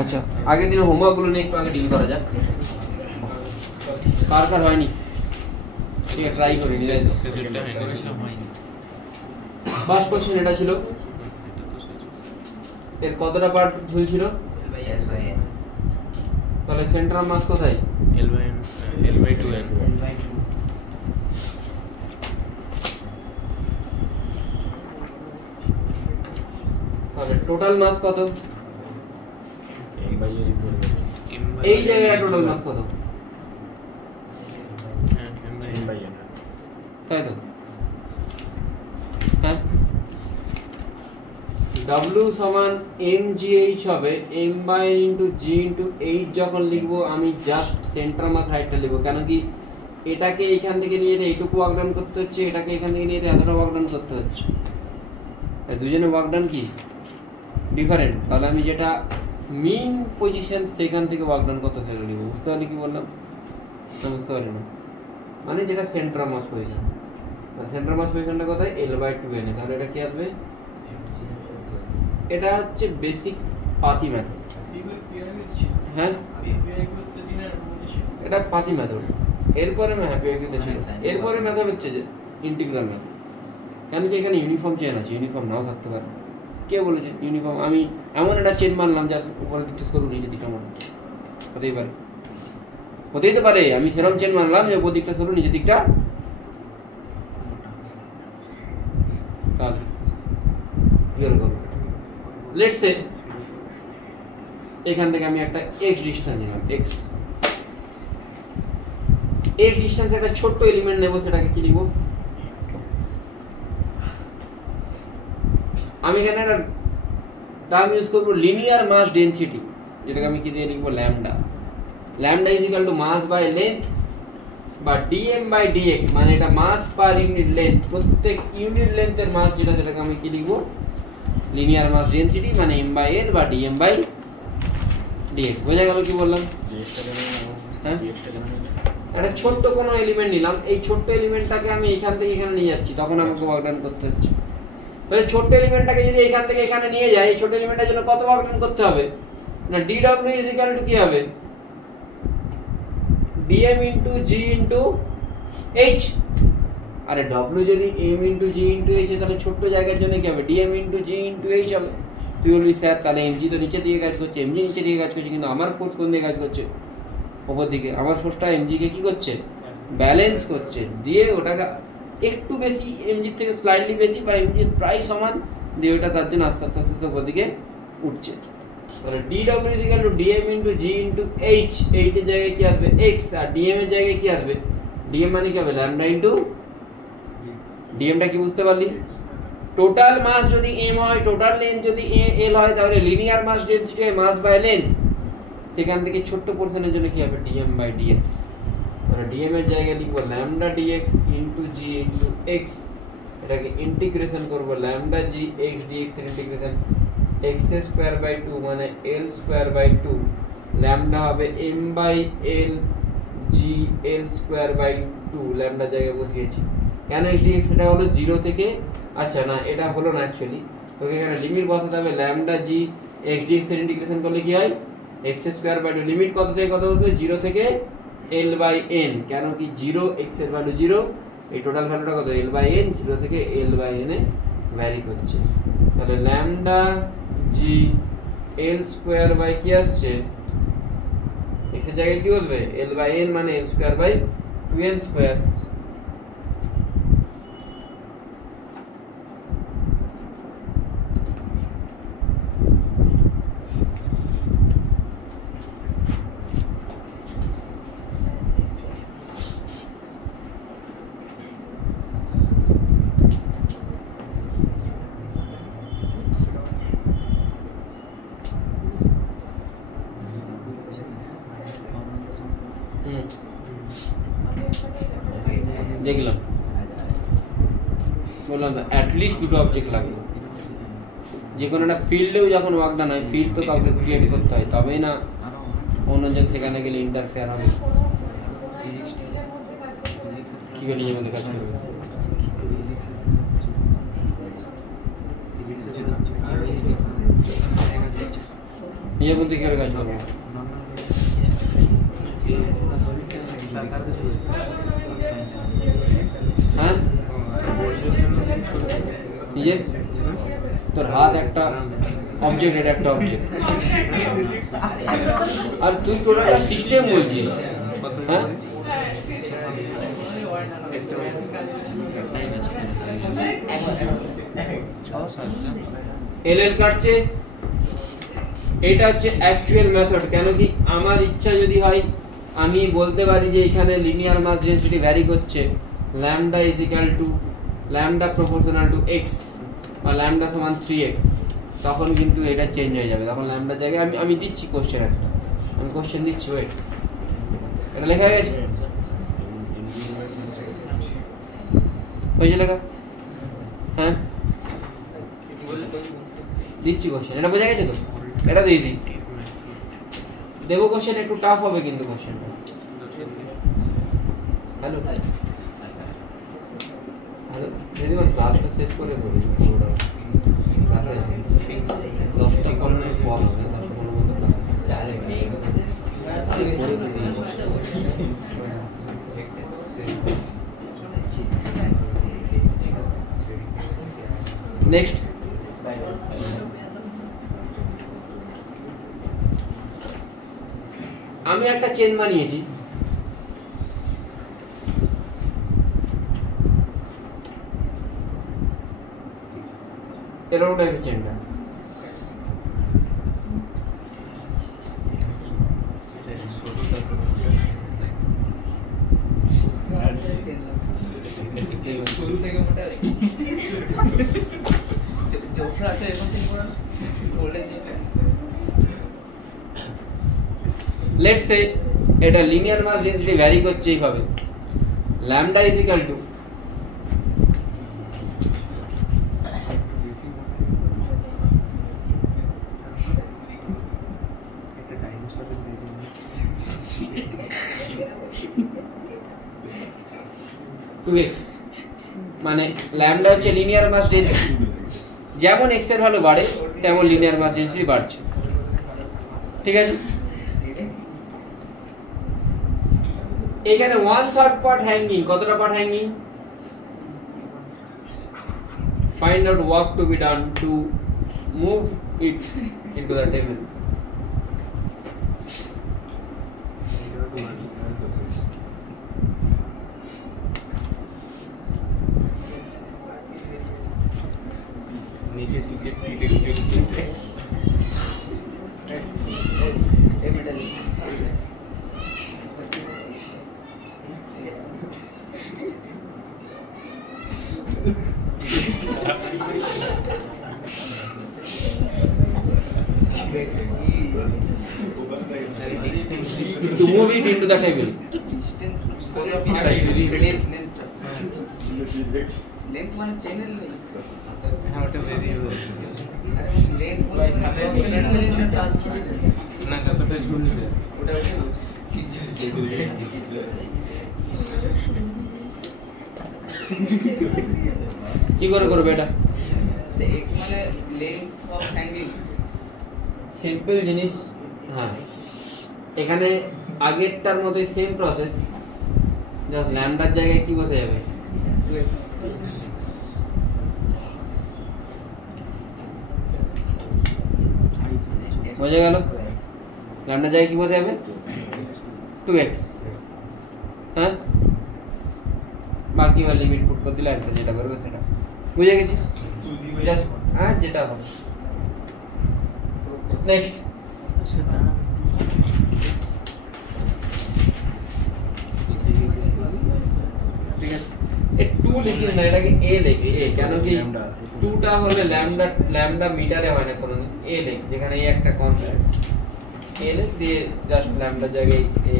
আচ্ছা, আগের দিনের হোমওয়ার্কগুলো নিয়ে একটু আগে ডিল করা যাক। কার কার হয়নি? ঠিক আছে, ট্রাই করি। ফার্স্ট কোশ্চেন এটা ছিল, এর কতটা পার্ট ভুল ছিল? তাহলে সেন্টার অফ মাস কোথায়? L/2n। তাহলে টোটাল মাস কত? এই জায়গায় টোটাল মাস কত? তাই তো? হ্যাঁ, W সমান mgh হবে m/g/h। যখন লিখবো আমি জাস্ট সেন্টার মাস হাইটটা লিখবো, কেন কি এটাকে এইখান থেকে নিয়ে এইটুকু ওয়ার্ক ডান করতে হচ্ছে, এটাকে এখান থেকে নিয়ে এতটা ওয়ার্ক ডান করতে হচ্ছে, দুজনে ওয়ার্ক ডান কি ডিফারেন্ট। তাহলে আমি যেটা মিন পজিশন সেখান থেকে ওয়ার্ক ডান করতে সেটা লিখবো। বুঝতে পারলি কি বললাম? বুঝতে পারি না, মানে যেটা সেন্টার মাস পজিশন, সেন্টার মাস পজিশনটা কোথায়? L/2n। তাহলে এটা কি আসবে? এটা হচ্ছে বেসিক পাতি মেথড। হ্যাঁ, এটা পাতি মেথড। এরপরে এরপরে মেথড হচ্ছে যে ইন্টিগ্রাল মেথড। কেন কি এখানে ইউনিফর্ম চেন আছে, ইউনিফর্ম নাও থাকতে পারে। কে বলেছে ইউনিফর্ম? আমি এমন একটা চেন মানলাম যে উপরের দিকটা সরু, নিচের দিকটা মোটা। হতেই পারে, হতেই তো পারে। আমি সেরকম চেন মানলাম যে উপর দিকটা সরু, নিচের দিকটা তাহলে কি করবো? লেটস সে এখান থেকে আমি একটা x ডিসটেন্স নিলাম, x ডিসটেন্স একটা ছোট্ট এলিমেন্ট নেব, সেটাকে কি লিখব? আমি এখানে একটা টার্ম ইউজ করব লিনিয়ার মাস ডেনসিটি, যেটাকে আমি কি দিয়ে লিখব? Lambda. Lambda is equal to mass by length বা dm বাই dx, মানে এটা মাস পার ইউনিট লেন্থ, প্রত্যেক ইউনিট লেন্থের মাস যেটা, সেটাকে আমি কি লিখব? লিনিয়ার মাস ডেনসিটি, মানে m/l বা dm বাই dx। বোঝা গেল কি বললাম? হ্যাঁ, একটা ছোট্ট কোনো এলিমেন্ট নিলাম, এই ছোট্ট এলিমেন্টটাকে আমি এখান থেকে এখানে নিয়ে যাচ্ছি, তখন আমাকে ওয়ার্ক ডান করতে হচ্ছে। তাহলে ছোট্ট এলিমেন্টটাকে যদি এখান থেকে এখানে নিয়ে যাই, এই ছোট্ট এলিমেন্টের জন্য কত ওয়ার্ক ডান করতে হবে? না, dw ইজ ইকুয়াল টু কি হবে? dm into g into h। আরে w যদি m into g into h, তাহলে ছোট্ট জায়গার জন্য কি হবে? dm into g into h হবে। তুই বলবি স্যার তাহলে mg তো নিচে দিকে কাজ করছে, mg নিচে দিকে কাজ করছে, কিন্তু আমার ফোর্স কোন দিকে কাজ করছে? উপর দিকে। আমার ফোর্সটা mg কে কি করছে? ব্যালেন্স করছে, দিয়ে ওটাকে একটু বেশি, mg থেকে স্লাইটলি বেশি বা mg প্রায় সমান, দিয়ে ওটা তার জন্য আস্তে আস্তে আস্তে উপর দিকে উঠছে। তাহলে dw is equal two dm into g into h। h এর জায়গায় কি আসবে? x, আর dm এর জায়গায় কি আসবে? dm মানে কি হবে? ল্যামডা ইনটু dm টা কি বুঝতে পারলি? টোটাল মাস যদি m হয়, টোটাল লেন্থ যদি l হয়, তাহলে লিনিয়ার মাস ডেনসিটি হয় মাস বাই লেন্থ। সেখান থেকে ছোট্ট পোরশনের জন্য কি হবে? dm by dx। তাহলে dm এর জায়গায় লিখব lambda dx into g into x। এটাকে ইন্টিগ্রেশন করব ল্যামডা g x dx এর ইন্টিগ্রেশন x স্কয়ার বাই 2 মানে l স্কয়ার বাই 2। ল্যামডা হবে m by l g l square by 2, lambda জায়গায় বসিয়েছি। কেন x dx? এটা হলো 0 থেকে, আচ্ছা না এটা হলো না অ্যাকচুয়ালি, তোকে এখানে লিমিট বসাতে হবে। ল্যামডা g x dx এর ইন্টিগ্রেশন করলে কি হয়? x square by 2। লিমিট কত থেকে কত হবে? 0 থেকে l বাই n। কেন কি 0, x এর ভ্যালু 0, এই টোটাল ভ্যালুটা কত? l by n। 0 থেকে l বাই n এ ভ্যারি করছে। তাহলে lambda g l square by কি আসছে? x এর জায়গায় কি বলবে? l বাই n মানে l square by 2n square. দেখলাম, বললাম তো অ্যাটলিস্ট দুটো অবজেক্ট লাগবে। যে কোনো একটা ফিল্ডেও যখন ওয়ার্ক ডান হয়, ফিল্ড তো কাউকে ক্রিয়েট করতে হয়, তবেই না অন্যজন সেখানে গেলে ইন্টারফেয়ার হবে। কি করে নিজের মধ্যে কাজ করবে? নিজের মধ্যে কি করে কাজ করবে? হ্যাঁ নিজের তোর হাত একটা অবজেক্ট, এটা একটা অবজেক্ট, আর তুই তোর একটা সিস্টেম বলছিস। হ্যাঁ এলএল কাটছে, এটা হচ্ছে অ্যাকচুয়াল মেথড। কেন কি আমার ইচ্ছা যদি হয় আমি বলতে পারি যে এখানে লিনিয়ার মাস ডেনসিটি ভ্যারি করছে, lambda is equal two lambda proportional to x বা ল্যামডা সমান 3x, তখন কিন্তু এটা চেঞ্জ হয়ে যাবে। তখন ল্যামডার জায়গায় আমি দিচ্ছি কোশ্চেন একটা, আমি কোশ্চেন দিচ্ছি, ওয়েট, এটা লেখা হয়ে গেছে, হয়েছে লেখা? হ্যাঁ দিচ্ছি কোশ্চেন, এটা বোঝা গেছে তো? এটা দিয়ে দিই, দেবো কোশ্চেন, একটু টাফ হবে কিন্তু কোশ্চেনটা। হ্যালো হ্যালো দিদি, ক্লাসটা শেষ করে দেবো, নেক্সট আমি একটা চেন বানিয়েছি, এরকম টাইপের চেনটা, লেটস সে এটা লিনিয়ার মাস ডেনসিটি ভ্যারি করছে এইভাবে, lambda is equal two x, মানে ল্যামডা হচ্ছে লিনিয়ার মাস ডেনসিটি, যেমন x এর ভ্যালু বাড়ে তেমন লিনিয়ার মাস ডেনসিটি বাড়ছে, ঠিক আছে? এখানে 1/3 পার্ট হ্যাঙ্গিং, কতটা part hanging? Find out work to be done to move it into the table. To move it into the table. Distance. Length মানে চেনের হ্যাঁ ওটা ভেরিয়েবল length বলতে না কতটা ঝুলছে ওটা কি করে করবে এটা? x মানে length of hanging, সিম্পল জিনিস। হ্যাঁ এখানে আগেরটার মতোই সেম প্রসেস, জাস্ট ল্যামডার জায়গায় কি বসে যাবে? 2x। বোঝা গেল? ল্যামডার জায়গায় কি বসে যাবে? 2x। হ্যাঁ বাকি বা লিমিট পুট করে দিলে অ্যান্সার যেটা করবে সেটা। বুঝে গেছিস? জাস্ট হ্যাঁ যেটা হবে। নেক্সট ঠিক আছে, এই 2 লিখি না, এটাকে a লিখি। a কেন কি 2টা হলে ল্যামডা মিটারে হয় না কোনো, a লিখ, যেখানে a একটা কনস্ট্যান্ট, a লিখ দিয়ে জাস্ট ল্যামডার জায়গায় a।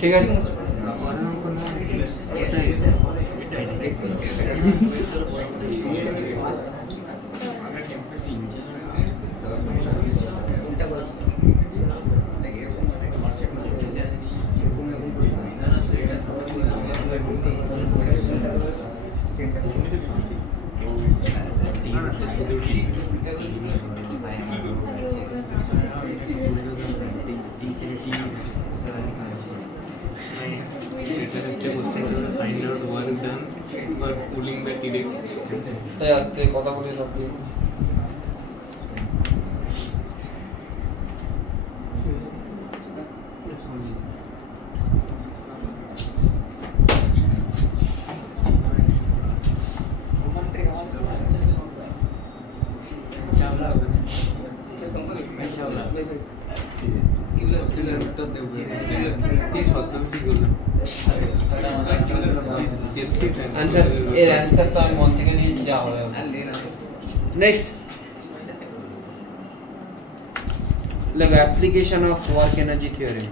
ঠিক আছে find out work done or pulling the TDX. তাই আজকে কথা বলি সব দিয়ে आंसर ये आंसर तो हम मन থেকে নিয়ে যা হবে नेक्स्ट लगा application of work energy theorem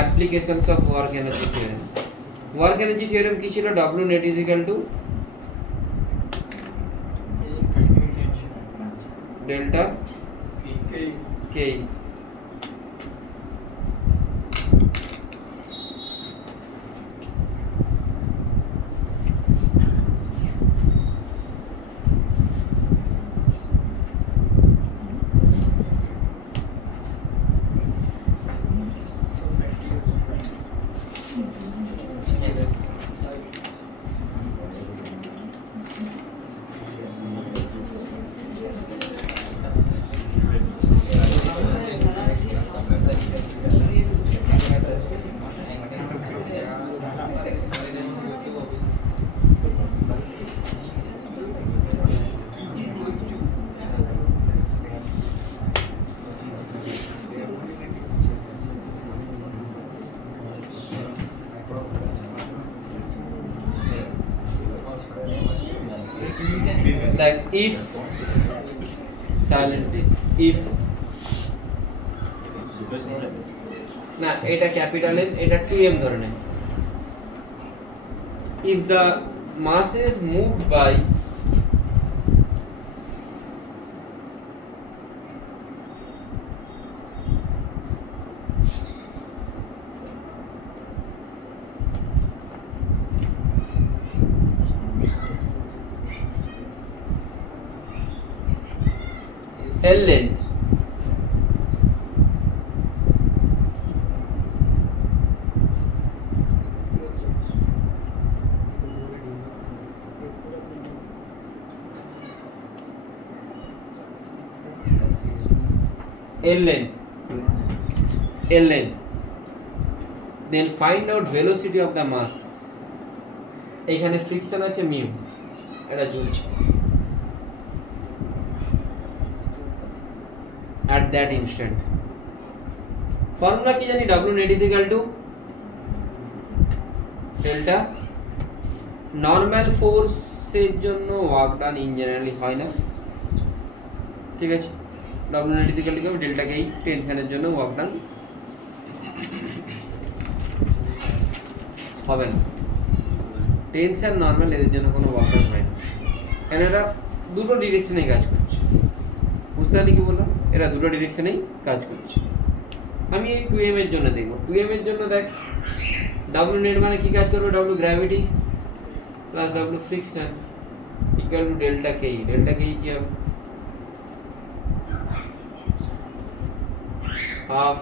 applications of work energy theorem work energy theorem কি ছিল W net is equal to delta K like if silent if না এটা ক্যাপিটাল এম এটা 2m ধরে নেন if the mass is moved by L length L length then find out velocity of the mass এখানে friction আছে mu এটা ঝুলছে at that instant formula কি জানি W net is equal to delta normal force এর জন্য work done in generally হয় না ঠিক আছে W net is equal to delta K টেনশনের জন্য ওয়ার্ক ডান হবে না টেনশন নরমাল এর জন্য কোনো ওয়ার্ক ডান হয় না কেন এরা দুটো ডিরেকশনে কাজ করছে বুঝতে পারলি কি বললাম এরা দুটো ডিরেকশনেই কাজ করছে আমি এই 2m এর জন্য দেখব 2m এর জন্য দেখ W net মানে কি কাজ করবে W gravity plus W friction equal to delta K কি হবে half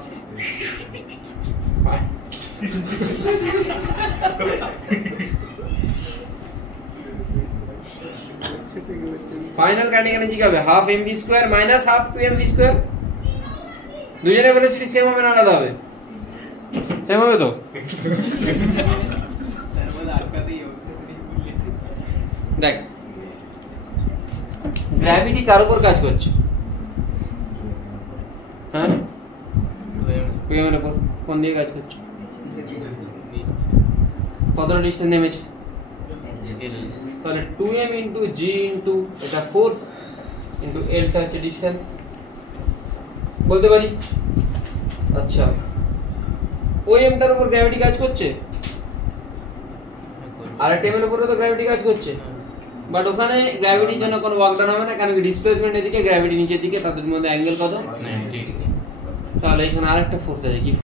फाइनल काटने का नीचे क्या है half mv square minus half 2mv square দুজনের ভেলোসিটি সেম হবে না আলাদা হবে সেম হবে তো দেখ গ্র্যাভিটি কার উপর কাজ করছে হ্যাঁ 2m এর উপর কোন দিকে কাজ করছে কতটা ডিসটেন্স নেমেছে তাহলে 2m into g into এটা ফোর্স into l টা হচ্ছে ডিসটেন্স বলতে পারি আচ্ছা ওই এমটার উপর গ্র্যাভিটি কাজ করছে, আর একটা এমের উপরে তো গ্র্যাভিটি কাজ করছে, বাট ওখানে গ্র্যাভিটির জন্য কোনো ওয়ার্ক ডান হবে না, কারণ কি ডিসপ্লেসমেন্ট এদিকে, গ্র্যাভিটি নিচের দিকে, তাদের মধ্যে অ্যাঙ্গেল কত 90 তাহলে এখানে আরেকটা ফোর্স আছে, কি